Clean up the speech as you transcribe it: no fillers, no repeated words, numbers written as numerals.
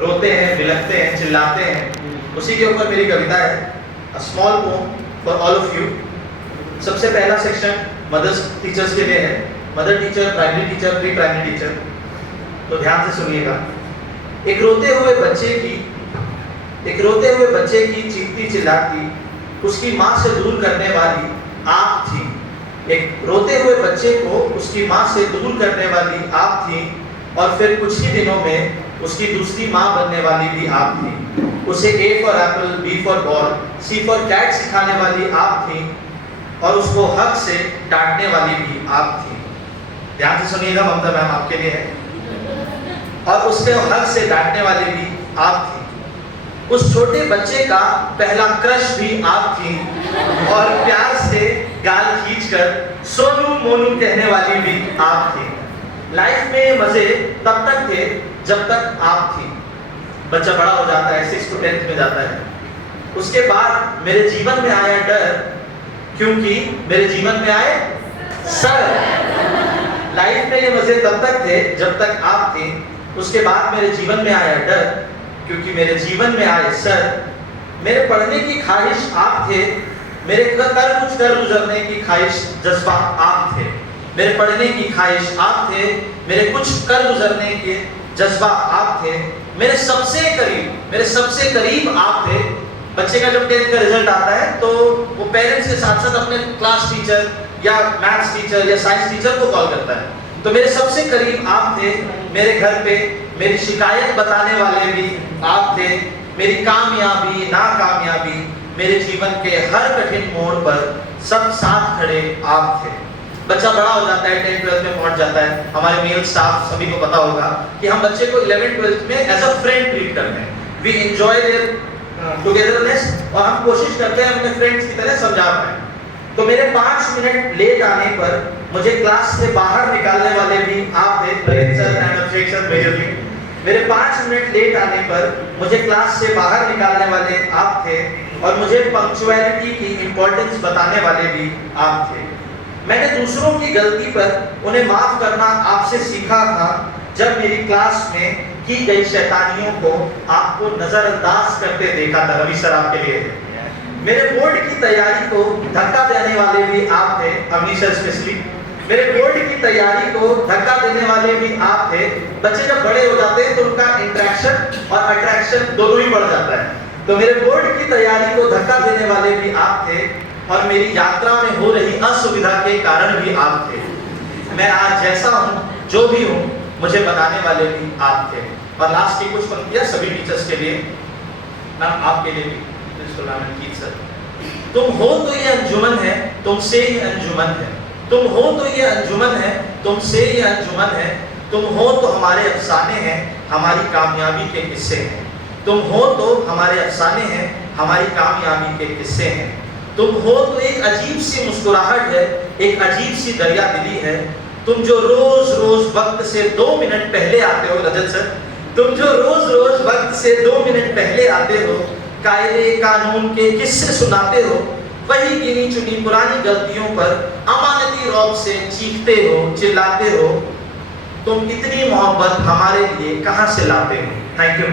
रोते हैं, बिलखते हैं, चिल्लाते हैं, उसी के ऊपर मेरी कविता है, a small poem for all of you. सबसे पहला सेक्शन मदर्स टीचर्स के लिए है, mother teacher, primary teacher, pre primary teacher. तो ध्यान से सुनिएगा। एक रोते हुए बच्चे की चीखती चिल्लाती उसकी माँ से दूर करने वाली आप थी। एक रोते हुए बच्चे को उसकी माँ से दूर करने वाली आप थी, और फिर कुछ ही दिनों में उसकी दूसरी माँ बनने वाली भी आप थी। उसे A for apple, B for ball, C for cat सिखाने वाली आप थी, और उसको हक से डांटने वाली भी आप थी। ध्यान से सुनिएगा, ममता मैम आपके लिए है। और उसके हक से डांटने वाली भी आप थी। उस छोटे बच्चे का पहला क्रश भी आप थी, और प्यार से गाल खींचकर सोनू मोनू कहने वाली भी आप थी। लाइफ में मजे तब तक थे जब तक आप थी। बच्चा बड़ा हो जाता है, 6 to 10 में जाता है। उसके बाद मेरे जीवन में आया डर, क्योंकि मेरे जीवन में आए सर। लाइफ में ये मजे तब तक थे जब तक आप थे। उसके बाद मेरे जीवन में आया डर, क्योंकि मेरे जीवन में आए सर। मेरे पढ़ने की ख्वाहिश आप थे, मेरे कुछ कर गुजरने की ख्वाहिश जज्बा आप थे। मेरे पढ़ने की ख्वाहिश आप थे, मेरे कुछ कर गुजरने के जज्बा आप थे। मेरे सबसे करीब आप थे। बच्चे का जब 10th का रिजल्ट आता है तो वो पेरेंट्स के साथ साथ अपने क्लास टीचर या मैथ्स टीचर या साइंस टीचर को कॉल करता है। तो मेरे सबसे करीब आप थे। मेरे घर पे मेरी शिकायत बताने वाले भी आप थे। मेरी कामयाबी नाकामयाबी, मेरे जीवन के हर कठिन मोड़ पर सब साथ खड़े आप थे। बच्चा बड़ा हो जाता है, 10th 12th में पहुंच जाता है। हमारे मेल स्टाफ सभी को पता होगा कि हम बच्चे को 11th 12th में एज अ फ्रेंड ट्रीट करते हैं। वी एंजॉय देयर टुगेदरनेस, और हम कोशिश करते हैं अपने फ्रेंड्स की तरह समझा पाए। तो मेरे 5 मिनट लेट आने पर मुझे क्लास से बाहर निकालने वाले भी आप थे। मेरे 5 मिनट लेट आने पर मुझे क्लास से बाहर निकालने वाले आप थे, और मुझे पंक्चुअलिटी की इंपॉर्टेंस बताने वाले भी आप थे। मैंने दूसरों की गलती पर उन्हें माफ करना आपसे सीखा था, जब मेरी क्लास में की गई शैतानियों को आपको नजरअंदाज करते देखा था। रवि सर आपके लिए है। मेरे बोर्ड की तैयारी को धक्का देने वाले भी आप थे, अवनी सर स्पेशली। मेरे बोर्ड की तैयारी को धक्का देने वाले भी आप थे। बच्चे जब बड़े हो जाते हैं तो उनका इंटरेक्शन और अट्रैक्शन दोनों ही बढ़ जाता है। तो मेरे बोर्ड की तैयारी को धक्का देने वाले भी आप थे, और मेरी यात्रा में हो रही असुविधा के कारण भी आप थे। मैं आज जैसा हूँ, जो भी हूँ, मुझे बताने वाले भी आप थे। और लास्ट की कुछ पंक्तियां सभी टीचर्स के लिए, मैम आपके लिए भी। सर, तुम हो तो ये अंजुमन है, तुमसे ये अंजुमन है। तुम हो तो ये अंजुमन है, तुमसे ये अंजुमन है। तुम हो तो हमारे अफसाने हैं, हमारी कामयाबी के किस्से हैं। तुम हो तो हमारे अफसाने हैं, हमारी कामयाबी के किस्से हैं। तुम हो तो एक अजीब सी मुस्कुराहट है, एक अजीब सी दरिया दिली है। तुम जो रोज रोज वक्त से 2 मिनट पहले आते हो, रजत सर, तुम जो रोज रोज वक्त से 2 मिनट पहले आते हो, कायदे कानून के किस्से सुनाते हो, वही गिनी चुनी पुरानी गलतियों पर अमानती रौब से चीखते हो, चिल्लाते हो। तुम इतनी मोहब्बत हमारे लिए कहां से लाते हो? Thank you.